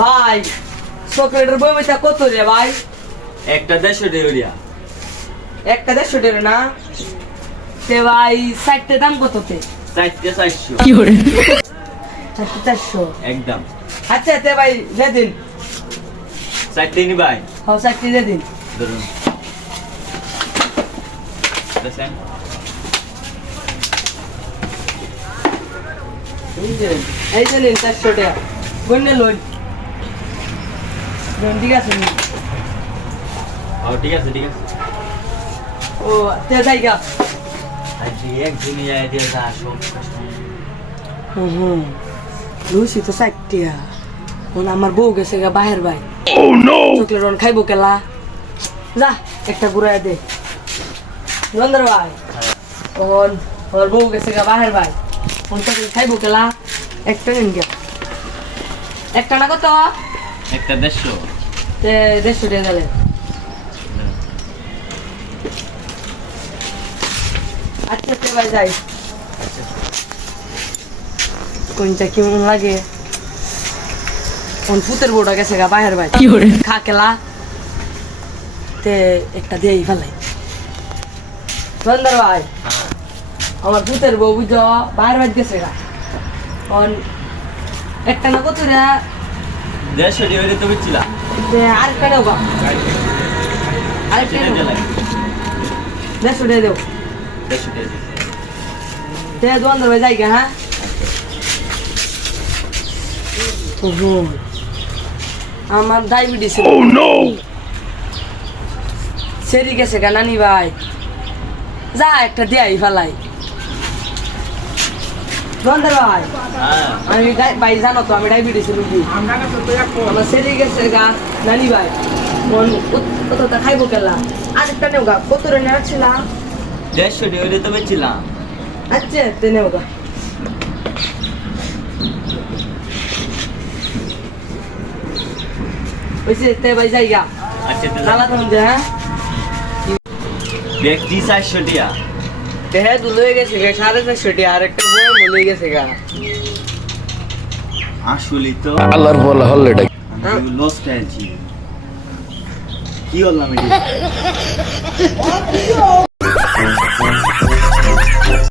ভাই চকলেটের বইটা কত রে ভাই? একটা 150 টাকা। একটা 150 টাকা না? তে ভাই সাইডতে দাম কততে? 400 কি করে 400 একদম। আচ্ছা তে ভাই দে দিন। 4 নি ভাই হ্যাঁ 4 দে দিন। ধরুন দেখেন এই যে নিন 400 টাকা বন্যে লই ঠিক আছে নি। ঠিক আছে ঠিক আছে। ও তে জায়গা আজকে একদিনই আয় দিয়ে যা সব হুম লুসি তো 60 টাকা ওন আমার বউ গেছে গা বাহির ভাই চকলেট ওন খাইবো কেলা যা একটা ঘুরায় দে নন্দর ভাই ওন ওর বউ গেছে গা বাহির ভাই ওন চকলেট খাইবো কেলা একটা নিন গে একটা না কত একটা 150 তে 150 টাকা দিলে আচ্ছা তে ভাই যাই কোনটা কেমন লাগে ওন পুতের বউটা গেছে গা বাহির ভাই কি করে খা কেলা তে একটা দিয়েই ফেলাই নন্দর ভাই আমার পুতের বউ বুঝো বাহির ভাই গেছে গা ওন একটা না কত রে 150 টাকা দিতে বলছিলা তে আরেকটা দেও গা আরেকটা সেটা দেও লাগে 150 টাকা দেও 150 টাকা তে নন্দর ভাই যাই গা হ্যাঁ আমার ডায়াবেটিস সেরি গেছে গা নানি ভাই যা একটা দেয়াই ফেলাই নন্দর ভাই হ্যাঁ আমি ভাই জানো তো আমি ডায়াবেটিস রুগী আমার সেরি গেছে গা নানি ভাই মন কতটা খাইবো কেলা আরেকটা নেও গা কত রে নেওয়াছিলাম 150 টাকা দিতে বলছিলাম। আচ্ছা তে নেও গা ওইসে তে ভাই যাই গা আচ্ছা তো নালা তখন যে হ্যাঁ ব্যক্তি 400 টাকা। দেহে দুলোই গেছে গা 450 টাকা আর একটা বই মলই গেছে গা আসলে তো আল্লাহর বলা হল এটা আমি লস্ট আছি। কি বললাম এটা?